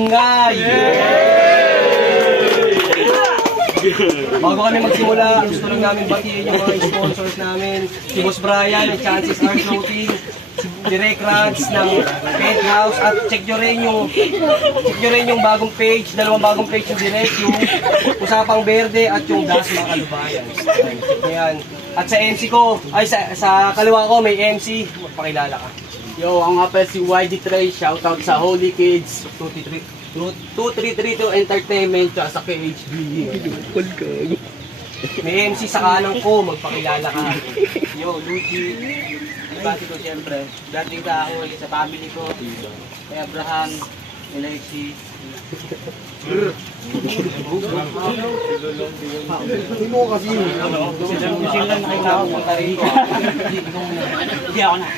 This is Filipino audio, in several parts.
ingay! Bago kami magsimula, gusto lang namin batiin yung mga sponsors namin. Si Boss Brian ng Chances Are Floating, si Direct Rants ng Penthouse, at check nyo rin yung bagong page, dalawang bagong page yung Direct, yung Usapang Berde at yung Das mga Kalubayan. Ayan. At sa MC ko, ay sa kaliwa ko may MC, magpakilala ka. Yo, ako nga pala si YD Trey, shoutout sa Holy Kids 2332 Entertainment at sa KHB. May MC sa kanan ko, magpakilala ka. Yo, Luigi. Ibati ko siyempre. Dating ka ako ulit sa family ko. Kay Abraham, Alexis. Hindi mo kasi sila nakita ko pang tarin ko. Hindi ako na.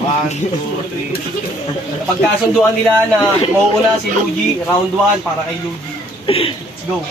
1, 2, 3. Pagkasunduan nila na mauuna si Luigi, round 1 para kay Luigi. Let's go.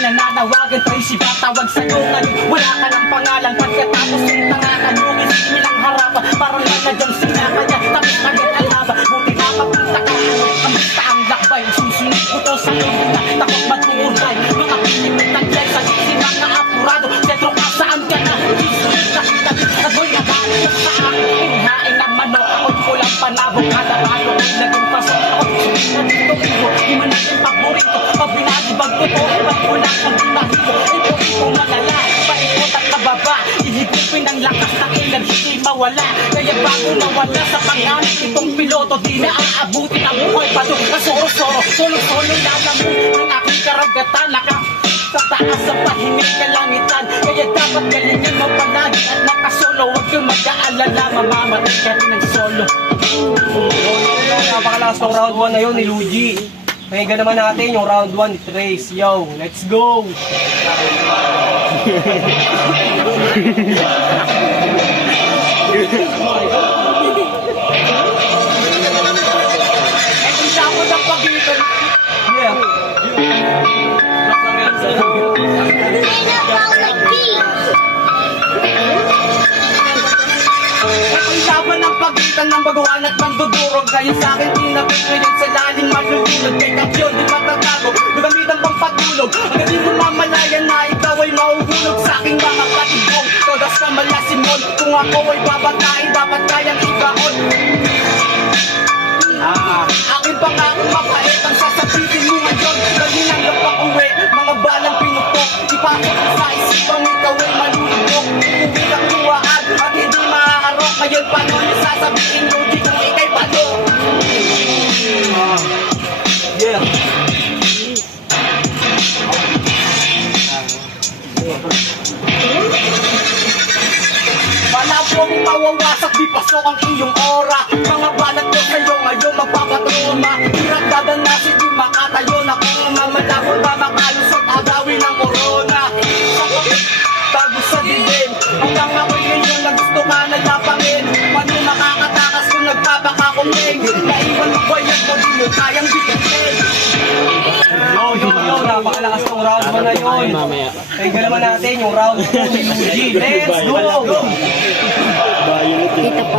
Nananawagan tayo si Batawag sa'yo ngayon. Wala ka ng pangalan pagkatapos yung tanganan. Yung nilang harapan parang nanadyan sila kanya. Tapos kanyang alaba, buti nakapunta ka. Kamusta ang lakbay, susunod ko to sa iyo na takot matuulay. Mga piling ng taglay sa si mga apurado. Sentro ka saan ka na, susunod na kita. At boy nagalit sa akin, inhain ng manok. Ako'y kulang panabog, kada balo ko'y naging pasok. Ako'y susunod dito iyo, di man natin paborito. Pag binalibag ko to, ibang kulang ang dinahito. Ito malala, paikot at kababa. Ihigupin ang lakas ng energy, di mawala. Kaya bago nawala sa pangalan itong piloto, di na aabutin ang buhay pa doon. Kasoro-soro, solo-solo lalamunin ang aking karagatan. Sa taas sa pahinig kalangitan. Kaya dapat galingan mo palagi at nakasolo. Huwag kang mag-aalala, mamamatay ka rin ng solo. Napakalakas ng round 1 na yun ni Luigi. Pakinggan naman natin yung round 1 ni Trace. Yo, let's go! Kung saan ng pagitan. Yeah. Ang laban ng pagitan ng baguhan at mandudurog. Kaya sa akin tinapit ngayon sa lalim malulunod. Kay kapyon di matatago, gagamitan pang patulog. Hanggang di mo mamalayan na ikaw ay mauhulog sa aking mga patibong. Todas ka malasimon, kung ako ay babatain, dapat kayang ibaon. Aking pangako mapait ang sasabihin mo ngayon. Dahil hanggang pa-uwi, mga balang pinutok. Ipasok mo sa isipang ikaw ay malulubok. Uwi kang luwaan at hindi maaarok. Ngayon paano niyo sasabihin Luigi kung ikay palo? Yeah. Malabong mawawasak, di pasok ang iyong aura. Mga balat ko sa'yo ngayon magpapatroma. Hirap dadanasin, di makatayo na kung mamalabong ba makalusot agawin ng korona. Bago sa dilim, hanggang ako'y ngayon na gusto ka na lapangin. Paano makakatakas kung nagpapakakuming? Naiwan mo ba yan mo, di mo kayang bitin. Yo, napakalakas ng round 1 na yun. Pakinggan naman natin yung round 2 ni Luigi. Let's go! Kita pa.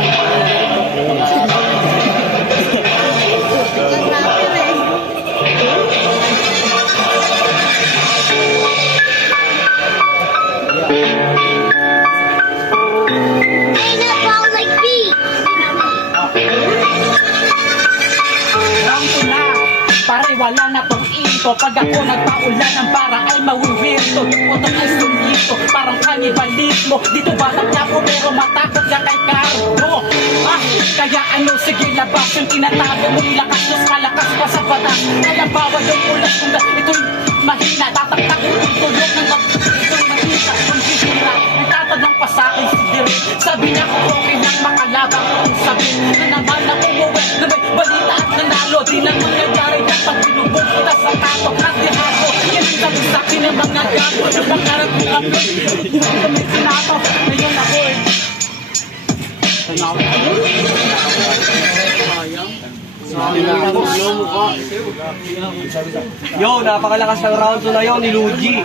Round 2 na, pare wala na tong ito. Pag ako nagpaulan ng para ay mawiwirto. Yung putong ay sumito, parang kanibalismo. Dito batak niya po pero matakot ka kay Carlo. Kaya ano, sige labas yung tinatago mong lakas. Mas malakas pa sa batas. Kaya bawal yung ulas kung ito'y mahina. Tataktak yung tulog ng ito'y mahina. Kung hihira, itatanong pa sa akin si Direk. Sabi niya ko okay lang makalabang kung sabi na naman na umuwi na may balita at nanalo. Di lang mangyayari na pag pinubog kita sa tato at dihako. Yan ang sabi sa akin ng mga gago. Yung pangarap ko kami, hindi ko kami sinato. Ngayon ako Yo, napakalakas ng round 2 na yon ni Luigi.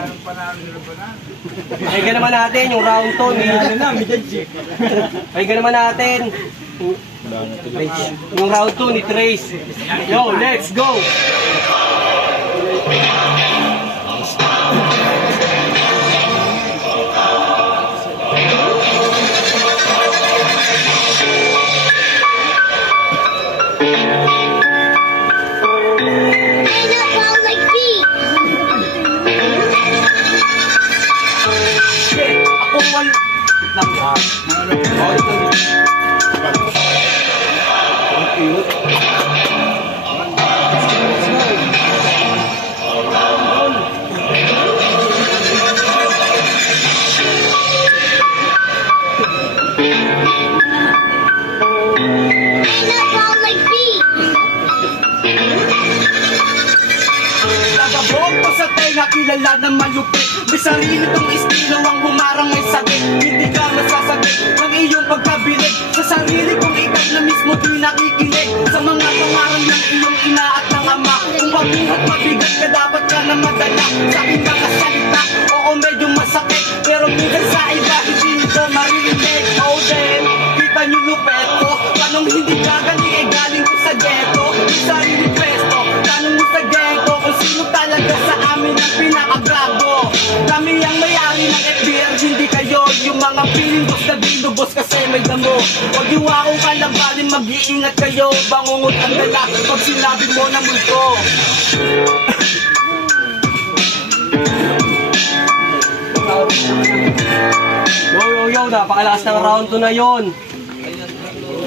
Ay naman natin yung round 2 ni... Ay naman natin yung round 2 ni Trace. Yo, let's go! Kilala na malupit, may sarili tong estilo ang humarang ay sakit. Hindi ka masasagot ng iyong pagkabilig sa sarili kong ikaw na mismo di nakikinig sa mga pangarang ng iyong ina at ng ama. Kung mabuhat mabigat ka, dapat ka na madala sa aking kakasalita. Oo, medyo masakit, pero minsan sa iba hindi nito maririnig. Oh then, kita niyo lupet ko, tanong hindi gagaling eh galing ko sa ghetto. Yung sarili pwesto, tanong mo sa ghetto kung sino talaga sa amin ang pinakagrago. Kami ang may-ari ng FBR, hindi kayo. Yung mga piling boss na binubos kasi may damo. Huwag yung akong kalabalin, mag-iingat kayo. Bangungot ang dala pag sinabi mo na multo. Yo, napakalakas ng round 2 na yon.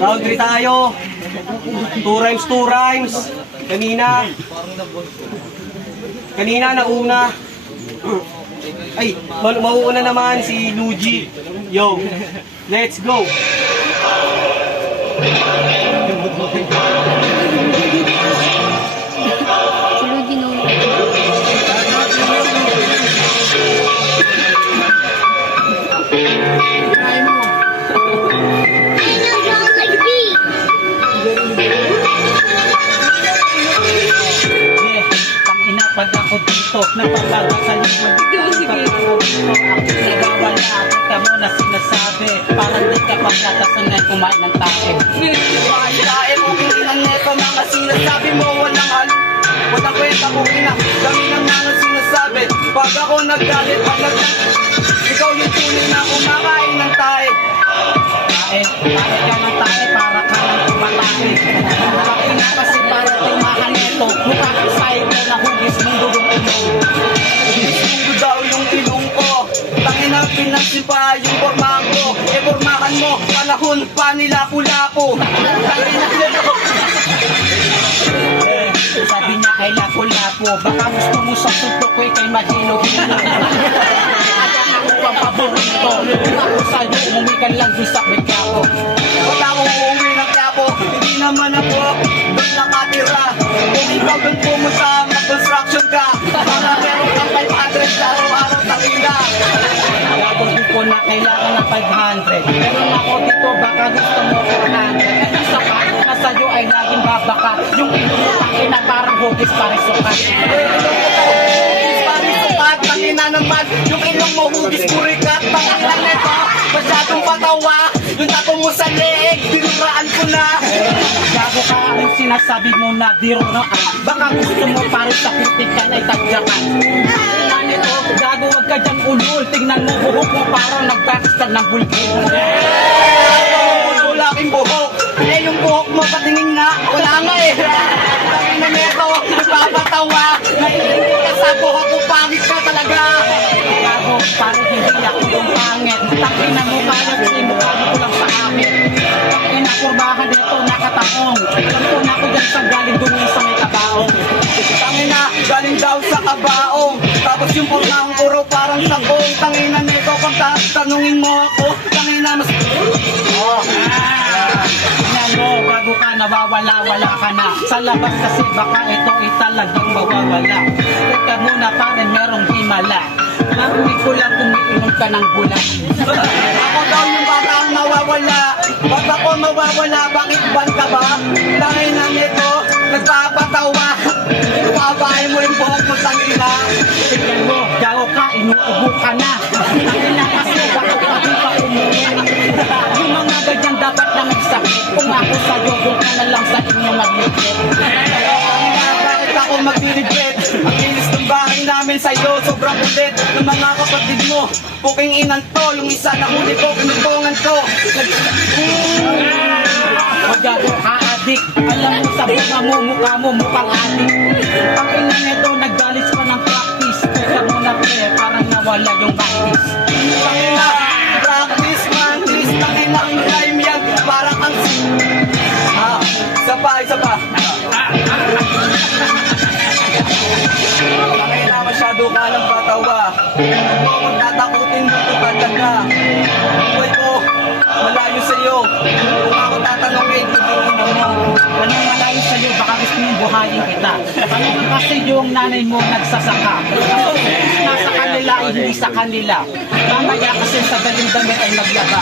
Round 3 tayo. 2 rhymes. Kanina nauna. Ay, mauuna naman si Luigi. Yo, let's go. Si Luigi no. Pag ako dito, napalaga sa likod. Nagawala, kita mo na sinasabi. Parang di ka pagkakasanay kumain ng tae. Tae mo, kinilang neto, mga sinasabi mo. Walang kwenta kung ina. Kami nang mga sinasabi. Pag ako naggalit, ikaw yung tunay na kumakain ng tae. Tae ka ng tae, para ka ng kumatae. Pakina kasi para timahan neto. Mukha kang sayo na hugis mundo yung ilong. Hugis mundo daw yung ilong ko. Tangin na pinagsipa yung formahan ko. E formahan mo, panahon pa nila pulapo. Sabi niya kay lapo-lapo, baka gusto mo sa tutok ko kay mahilo-hilo. Ako pang paborito, ako sa'yo, umuwi ka lang doon sa Quiapo. Wala akong umuwi ng Quiapo, hindi naman ako doon nakatira. Kung ikaw doon pumunta, mag-construction ka. Para meron kang 500 araw-araw takila. Gagawin ko na kailangan ng 500. Pero ako dito, baka gusto mo 400. At isa pa, na sa'yo ay laging babaka. Yung ilong na parang hugis parisukat. Hugis parisukat, tangina naman. Yung ilong mo hugis purikat. Tangina neto, masyadong patawa. Yung tato mo sa leeg, binuraan ko na. Gago ka ang sinasabi mo na biro na. Baka gusto mo parang sa kritikan ay tagyakan. Tangina nito, gago wag ka dyan ulul. Tingnan mo buhok mo parang nagbakistag ng bulbul. Laking buhok. Eh yung buhok mo patingin nga, wala nga eh. Tangina neto, nagpapatawa. Naiinit ka sa buhok ko, pangit ka talaga. Gago, parang hindi ako yung pangit. Tangina mo kaya, sinimukha ko lang sa akin. Tangina, kurbahan dito, nakataong. Ganito na ako dyan sa galing dun sa may kabaong. Tangina, galing daw sa kabaong. Tapos yung pangahong puro parang sakong. Tangina neto, kung tanungin mo ako, tangina mas... Bago ka nawawala-wala ka na sa labas kasi baka ito ay talagang mawawala. Teka muna pare, merong himala. Narinig ko lang kung iinom ka ng bula. Ako daw yung batang nawawala. Ba't ako nawawala, bakit ban ka ba? Dahil na nito, nagpapatawa. Ipabahay mo yung buhok mo, tangina. Tignan mo, daw ka, inuubo ka na. Tangina kasi, bakit pa di pa umuwi? Yung mga ganyan dapat lang nagsakit. Kung ako sa'yo, doon ka na lang sa inyo mag-regret. Bakit ako mag-regret? Ang inis ng bahay namin sa'yo, sobrang ulit ng mga kapatid mo. Puking inan to, yung isa na huli ko, pinutungan ko. Magago ka, adik. Alam mo sa bunga mo, mukha mo, mukhang adik. Ang ina nito, naggalis pa ng practice. Kaya mo na pre, parang nawala yung practice. Tangina, practice man, please. Tangina ang rhyme yan, parang ang isa pa. Tangina, masyado ka ng patawa. Huwag mo magtatakutin dito talaga. Buhay ko, malayo sa'yo. Kung ako tatanungin, tuturuin mo. Anong malayo sa'yo? Baka gusto mong buhayin kita. Ano kasi yung nanay mo nagsasaka? Nasa kanila, hindi sa kanila. Mamaya kasi sa daling damit ay maglaba.